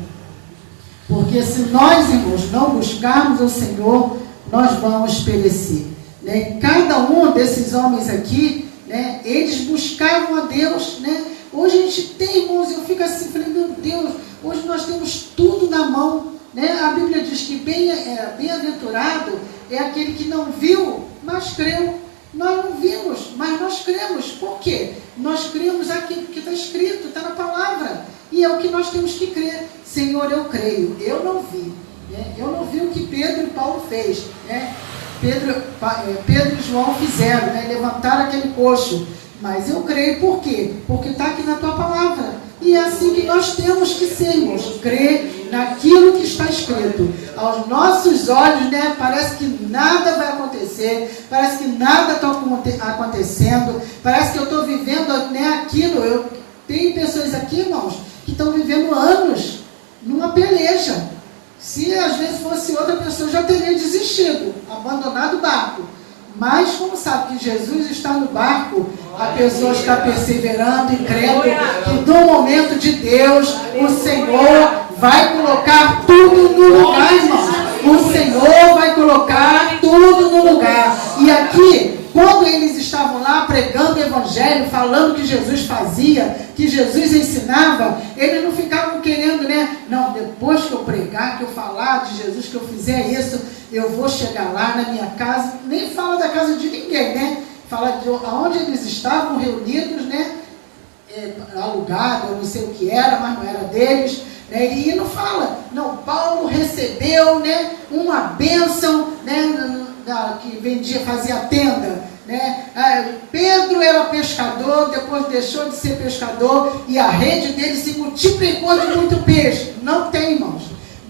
Porque se nós, irmãos, não buscarmos o Senhor, nós vamos perecer, né? Cada um desses homens aqui, né, eles buscavam a Deus, né? Hoje a gente tem, irmãos, eu fico assim, falei, meu Deus, hoje nós temos tudo na mão, né? A Bíblia diz que bem-aventurado é aquele que não viu, mas creu. Nós não vimos, mas nós cremos. Por quê? Nós cremos aquilo que está escrito, está na palavra. E é o que nós temos que crer. Senhor, eu creio. Eu não vi. Né? Eu não vi o que Pedro e Paulo fez. Né? Pedro e João fizeram, né? Levantaram aquele coxo. Mas eu creio. Por quê? Porque está aqui na tua palavra. E é assim que nós temos que ser, irmãos, crer naquilo que está escrito. Aos nossos olhos, né, parece que nada vai acontecer, parece que nada está acontecendo, parece que eu estou vivendo, né, aquilo. Tem pessoas aqui, irmãos, que estão vivendo anos numa peleja. Se às vezes fosse outra pessoa, já teria desistido, abandonado o barco. Mas como sabe que Jesus está no barco, a pessoa está perseverando e crendo que no momento de Deus, o Senhor vai colocar tudo no lugar, irmãos. O Senhor vai colocar tudo no lugar. E aqui, quando eles estavam lá pregando o Evangelho, falando que Jesus fazia, que Jesus ensinava, eles não ficavam querendo, né? Não, depois que eu pregar, que eu falar de Jesus, que eu fizer isso, eu vou chegar lá na minha casa. Nem fala da casa de ninguém, né? Fala de onde eles estavam reunidos, né? Alugado, eu não sei o que era, mas não era deles. Né? E não fala, não, Paulo recebeu, né, uma bênção, né, que vendia, fazia tenda, né? Pedro era pescador, depois deixou de ser pescador e a rede dele se multiplicou de muito peixe. Não tem, irmãos,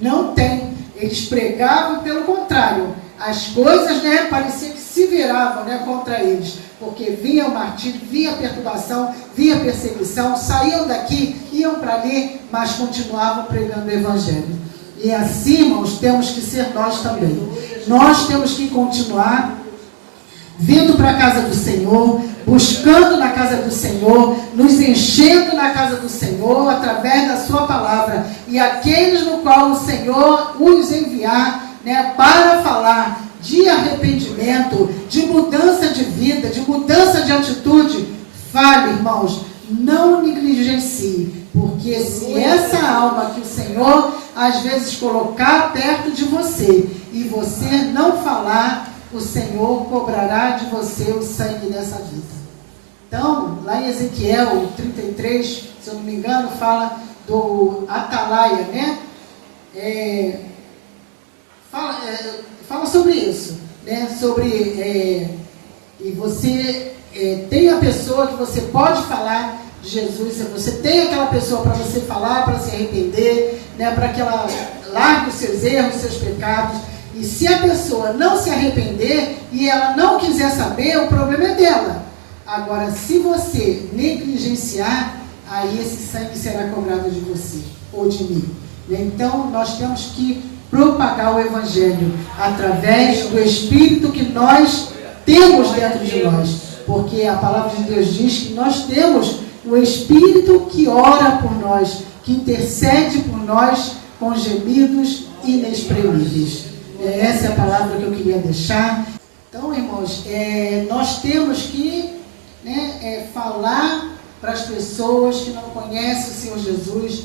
não tem. Eles pregavam pelo contrário, as coisas, né, parecia que se viravam, né, contra eles, porque vinha o martírio, vinha a perturbação, vinha a perseguição, saíam daqui, iam para ali, mas continuavam pregando o Evangelho. E assim, irmãos, temos que ser nós também. Nós temos que continuar vindo para a casa do Senhor, buscando na casa do Senhor, nos enchendo na casa do Senhor, através da sua palavra. E aqueles no qual o Senhor os enviar, né, para falar de arrependimento, de mudança de vida, de mudança de atitude, fale, irmãos, não negligencie, porque se essa alma que o Senhor às vezes colocar perto de você e você não falar, o Senhor cobrará de você o sangue dessa vida. Então, lá em Ezequiel 33, se eu não me engano, fala do atalaia, né? Fala sobre isso, né? Sobre, e você tem a pessoa que você pode falar de Jesus, você tem aquela pessoa para você falar, para se arrepender, né, para que ela largue os seus erros, os seus pecados. E se a pessoa não se arrepender e ela não quiser saber, o problema é dela. Agora, se você negligenciar, aí esse sangue será cobrado de você ou de mim. Então, nós temos que propagar o Evangelho através do Espírito que nós temos dentro de nós. Porque a palavra de Deus diz que nós temos o Espírito que ora por nós, que intercede por nós com gemidos inexprimíveis. Essa é a palavra que eu queria deixar. Então, irmãos, nós temos que falar para as pessoas que não conhecem o Senhor Jesus,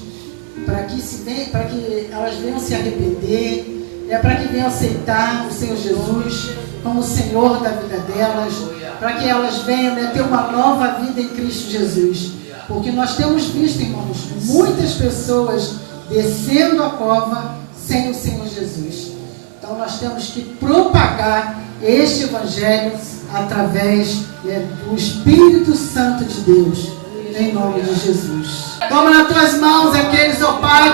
para que elas venham se arrepender, para que venham aceitar o Senhor Jesus como o Senhor da vida delas, para que elas venham ter uma nova vida em Cristo Jesus. Porque nós temos visto, irmãos, muitas pessoas descendo a cova sem o Senhor Jesus. Então nós temos que propagar este Evangelho através do Espírito Santo de Deus, em nome de Jesus. Toma nas tuas mãos aqueles, ó Pai,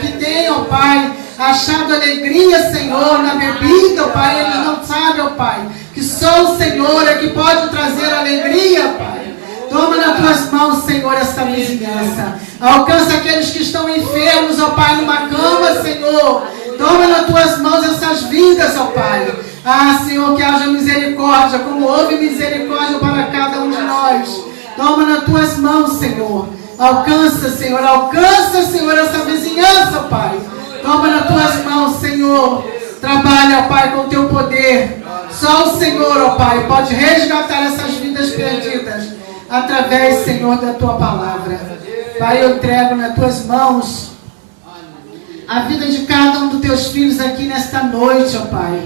que têm, ó Pai, achado alegria, Senhor, na bebida, ó Pai. Eles não sabem, ó Pai, que só o Senhor é que pode trazer alegria, Pai. Toma nas tuas mãos, Senhor, essa vizinhança. Alcança aqueles que estão enfermos, ó Pai, numa cama, Senhor. Toma nas tuas mãos essas vidas, ó Pai. Senhor, que haja misericórdia, como houve misericórdia para cada um de nós. Toma nas tuas mãos, Senhor. Alcança, Senhor, essa vizinhança, Pai. Toma nas tuas mãos, Senhor. Trabalha, ó Pai, com o teu poder. Só o Senhor, ó Pai, pode resgatar essas vidas perdidas através, Senhor, da tua palavra. Pai, eu entrego nas tuas mãos a vida de cada um dos teus filhos aqui nesta noite, ó Pai.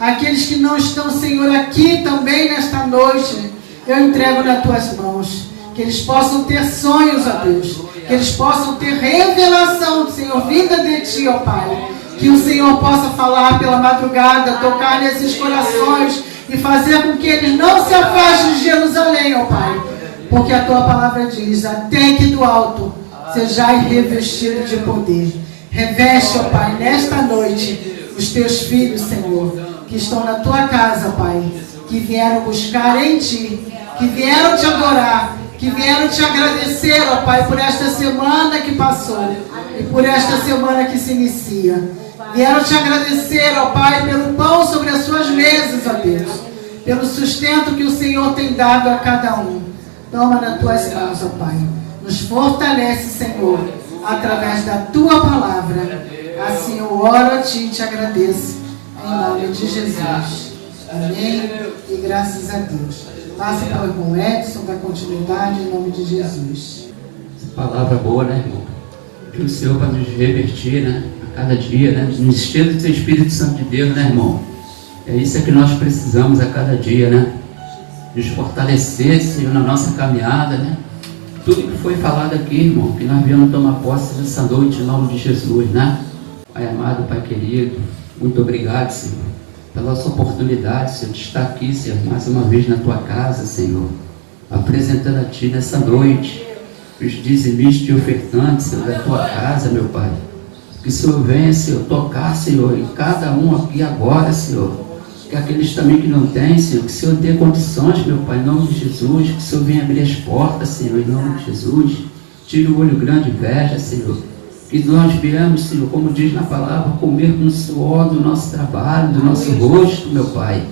Aqueles que não estão, Senhor, aqui também nesta noite, eu entrego nas tuas mãos. Que eles possam ter sonhos, ó Deus. Que eles possam ter revelação, Senhor, vinda de Ti, ó Pai. Que o Senhor possa falar pela madrugada, tocar nesses corações e fazer com que eles não se afastem de Jerusalém, ó Pai. Porque a Tua palavra diz, até que do alto sejais revestido de poder. Reveste, ó Pai, nesta noite, os Teus filhos, Senhor, que estão na Tua casa, Pai, que vieram buscar em Ti, que vieram Te adorar, que vieram Te agradecer, ó Pai, por esta semana que passou e por esta semana que se inicia. Vieram Te agradecer, ó Pai, pelo pão sobre as suas mesas, ó Deus, pelo sustento que o Senhor tem dado a cada um. Toma nas Tuas mãos, ó Pai. Nos fortalece, Senhor, através da Tua palavra. Assim eu oro a Ti e Te agradeço, em nome de Jesus. Amém e graças a Deus. Passa para o irmão Edson, da continuidade, em nome de Jesus. Essa palavra boa, né, irmão? Que o Senhor vai nos revertir, né, a cada dia, né? Nos encher do Seu Espírito Santo de Deus, né, irmão? É isso que nós precisamos a cada dia, né? Nos fortalecer, Senhor, na nossa caminhada, né? Tudo que foi falado aqui, irmão, que nós viemos tomar posse dessa noite, em nome de Jesus, né? Pai amado, Pai querido, muito obrigado, Senhor, pela nossa oportunidade, Senhor, de estar aqui, Senhor, mais uma vez na Tua casa, Senhor, apresentando a Ti nessa noite, os dizimistas e ofertantes, Senhor, da Tua casa, meu Pai. Que o Senhor venha, Senhor, tocar, Senhor, em cada um aqui agora, Senhor. Que aqueles também que não têm, Senhor, que o Senhor dê condições, meu Pai, em nome de Jesus. Que o Senhor venha abrir as portas, Senhor, em nome de Jesus. Tire o olho grande inveja, Senhor. Que nós viemos, Senhor, como diz na palavra, comer com o suor do nosso trabalho, do nosso rosto, meu Pai.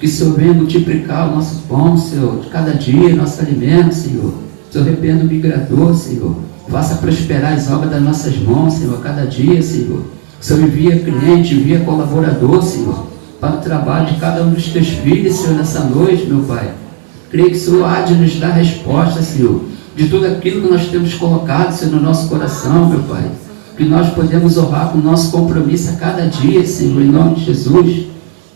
Que o Senhor venha multiplicar o nosso pão, Senhor, de cada dia, nosso alimento, Senhor. Senhor, arrependa o migrador, Senhor. Faça prosperar as obras das nossas mãos, Senhor, a cada dia, Senhor. Senhor, envia cliente, envia colaborador, Senhor, para o trabalho de cada um dos Teus filhos, Senhor, nessa noite, meu Pai. Creio que o Senhor há de nos dar resposta, Senhor, de tudo aquilo que nós temos colocado, Senhor, no nosso coração, meu Pai. Que nós podemos honrar com o nosso compromisso a cada dia, Senhor, em nome de Jesus.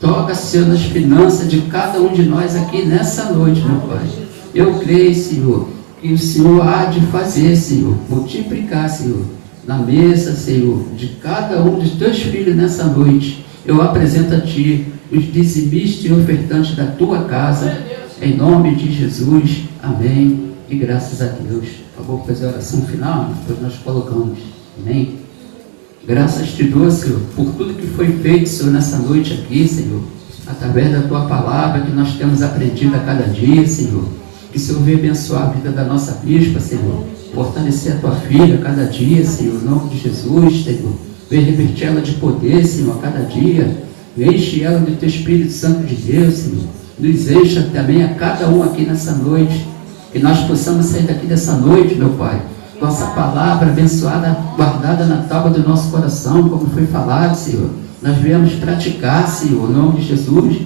Toca, Senhor, nas finanças de cada um de nós aqui nessa noite, meu Pai. Eu creio, Senhor, que o Senhor há de fazer, Senhor, multiplicar, Senhor, na mesa, Senhor, de cada um dos Teus filhos nessa noite. Eu apresento a Ti os dizimistas e ofertantes da Tua casa, em nome de Jesus. Amém e graças a Deus. Por favor, fazer a oração final, depois nós colocamos. Amém? Graças te dou, Senhor, por tudo que foi feito, Senhor, nessa noite aqui, Senhor, através da Tua palavra que nós temos aprendido a cada dia, Senhor. Que o Senhor venha abençoar a vida da nossa bispa, Senhor, fortalecer a Tua filha a cada dia, Senhor, em nome de Jesus, Senhor. Venha revertir ela de poder, Senhor, a cada dia. Enche ela do Teu Espírito Santo de Deus, Senhor. Nos encha também a cada um aqui nessa noite. Que nós possamos sair daqui dessa noite, meu Pai, nossa palavra abençoada, guardada na tábua do nosso coração, como foi falado, Senhor. Nós viemos praticar, Senhor, em nome de Jesus.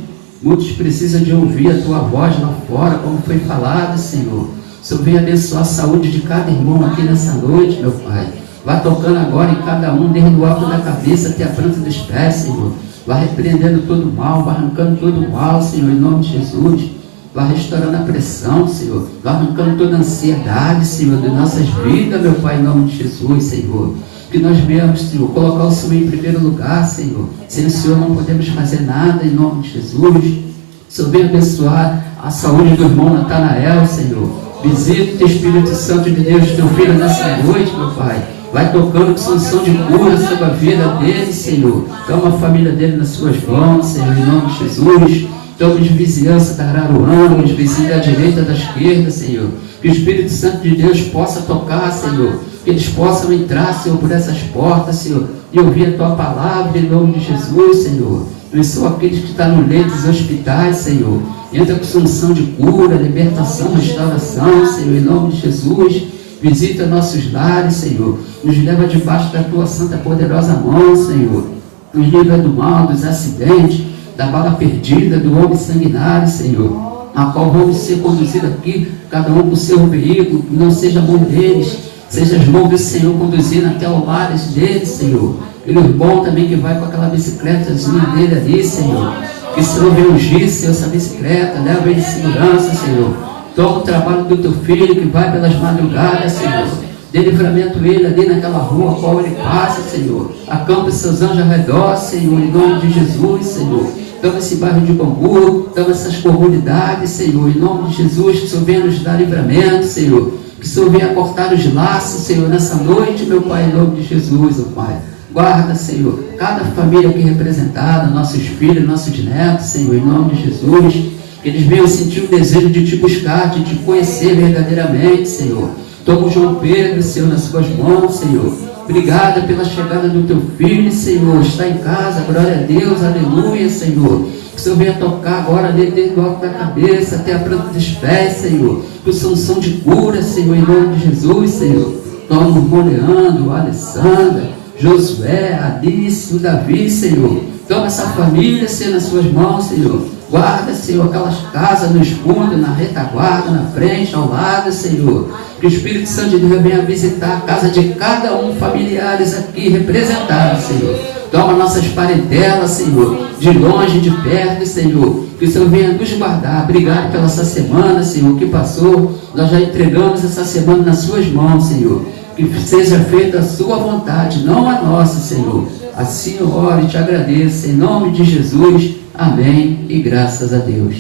Muitos precisam de ouvir a Tua voz lá fora, como foi falado, Senhor. O Senhor venha abençoar a saúde de cada irmão aqui nessa noite, meu Pai. Vá tocando agora em cada um, desde o alto da cabeça até a planta dos pés, Senhor. Vá repreendendo todo o mal, vá arrancando todo o mal, Senhor, em nome de Jesus. Vá restaurando a pressão, Senhor. Vá arrancando toda a ansiedade, Senhor, de nossas vidas, meu Pai, em nome de Jesus, Senhor. Que nós venhamos, Senhor, colocar o Senhor em primeiro lugar, Senhor. Sem o Senhor não podemos fazer nada, em nome de Jesus. O Senhor venha abençoar a saúde do irmão Natanael, Senhor. Visita o Teu Espírito Santo de Deus, Teu Filho, nessa noite, meu Pai. Vai tocando com sanção de cura sobre a vida dele, Senhor. Toma a família dele nas suas mãos, Senhor, em nome de Jesus. Toma os vizinhança da Araruama, os vizinhos da direita e da esquerda, Senhor. Que o Espírito Santo de Deus possa tocar, Senhor. Que eles possam entrar, Senhor, por essas portas, Senhor, e ouvir a Tua palavra em nome de Jesus, Senhor. Abençoa aqueles que estão no leito dos hospitais, Senhor. Entra com sanção de cura, libertação, restauração, Senhor, em nome de Jesus. Visita nossos lares, Senhor. Nos leva debaixo da Tua santa poderosa mão, Senhor. Nos livra do mal, dos acidentes, da bala perdida, do homem sanguinário, Senhor. A qual vamos ser conduzidos aqui, cada um com o seu veículo, que não seja a mão deles, seja as mãos do Senhor conduzindo até o lares deles, Senhor. Ele é bom também que vai com aquela bicicletazinha dele ali, Senhor. Que o Senhor venha ungir, Senhor, essa bicicleta, leva ele em segurança, Senhor. Toma o trabalho do Teu filho que vai pelas madrugadas, Senhor. Dê livramento ele ali naquela rua a qual ele passa, Senhor. Acampa os Seus anjos ao redor, Senhor, em nome de Jesus, Senhor. Toma esse bairro de Bambu, toma essas comunidades, Senhor, em nome de Jesus. Que o Senhor venha nos dar livramento, Senhor. Que o Senhor venha cortar os laços, Senhor, nessa noite, meu Pai, em nome de Jesus, ó Pai. Guarda, Senhor, cada família aqui representada, nossos filhos, nossos netos, Senhor, em nome de Jesus. Que eles venham sentir o desejo de Te buscar, de Te conhecer verdadeiramente, Senhor. Toma o João Pedro, Senhor, nas Suas mãos, Senhor. Obrigada pela chegada do Teu filho, Senhor. Está em casa, glória a Deus, aleluia, Senhor. Que o Senhor venha tocar agora desde o alto da cabeça até a planta dos pés, Senhor. Que o sanção de cura, Senhor, em nome de Jesus, Senhor. Toma o irmão Leandro, a Alessandra, Josué, Alice, o Davi, Senhor. Toma essa família, Senhor, nas Suas mãos, Senhor. Guarda, Senhor, aquelas casas no escudo, na retaguarda, na frente, ao lado, Senhor. Que o Espírito Santo de Deus venha visitar a casa de cada um, familiares aqui representados, Senhor. Toma nossas parentelas, Senhor, de longe, de perto, Senhor. Que o Senhor venha nos guardar. Obrigado pela essa semana, Senhor, que passou. Nós já entregamos essa semana nas Suas mãos, Senhor. Que seja feita a Sua vontade, não a nossa, Senhor. Assim eu oro e Te agradeço, em nome de Jesus. Amém e graças a Deus.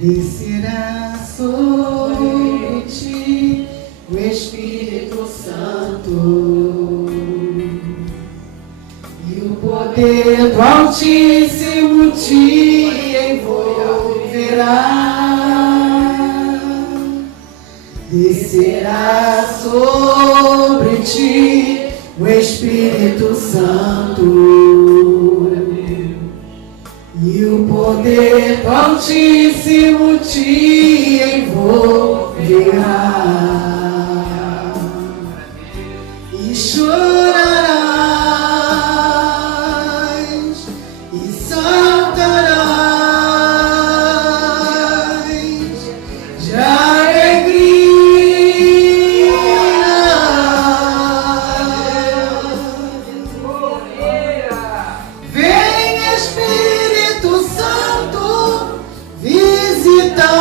Descerá sobre ti o Espírito Santo e o poder do Altíssimo te envolverá. Descerá sobre ti o Espírito Santo e o poder do Altíssimo te envolverá. E chorarás e saltarás de alegria. Vem, Espírito Santo, visitar.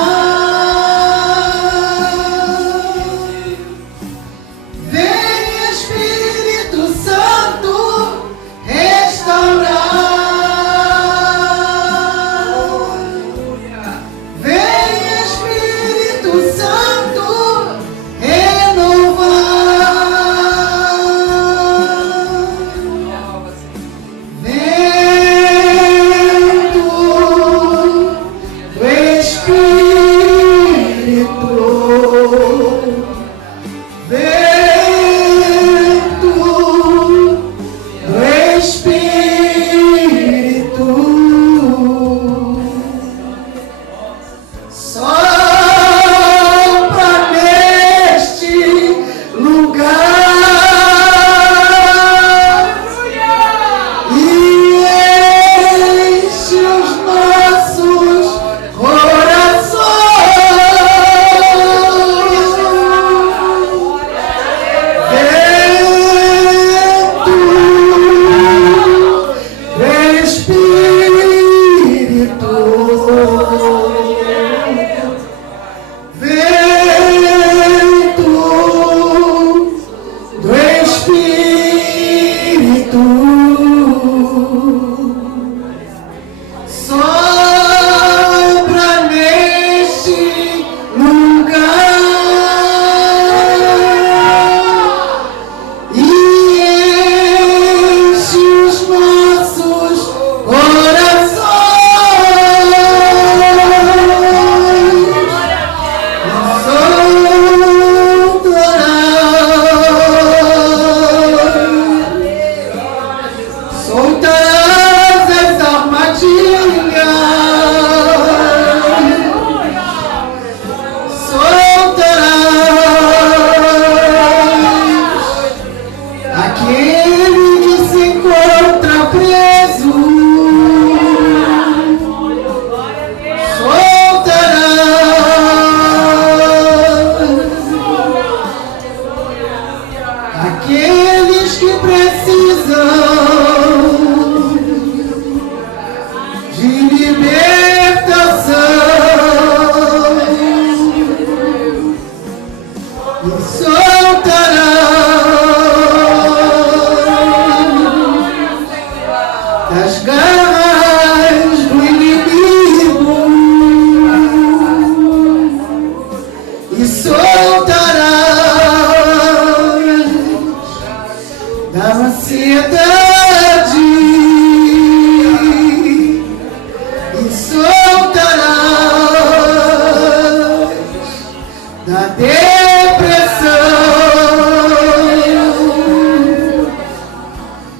e soltarão das garras do inimigo e soltarão da ansiedade e soltarão da depressão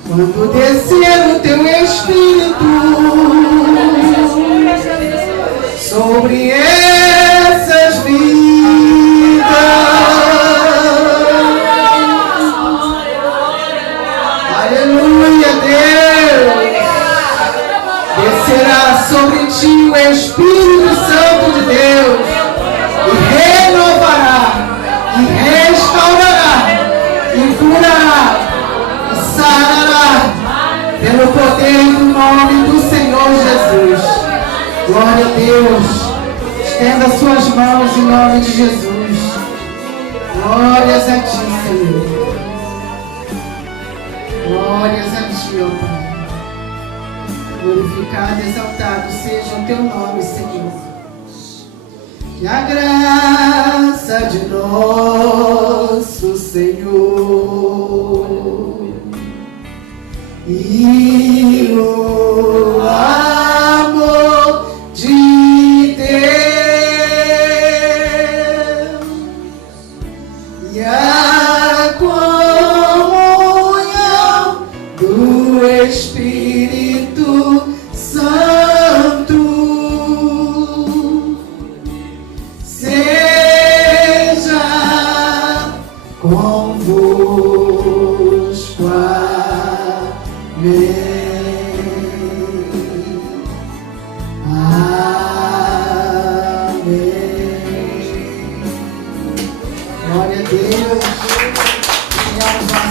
quando descer o teu Espírito sobre essas vidas. Aleluia, Deus. Descerá sobre ti o Espírito Santo de Deus e renovará, e restaurará, e curará, e sarará pelo poder do nome do Senhor Jesus. Glória a Deus. Estenda suas mãos em nome de Jesus. Glórias a ti, Senhor. Glórias a ti, ó Pai. Glorificado, exaltado seja o teu nome, Senhor. Que a graça de nosso Senhor e o amor de Deus e a comunhão do Espírito Santo seja convosco. Amém. Amém. Glória a Deus. Tenhamos uma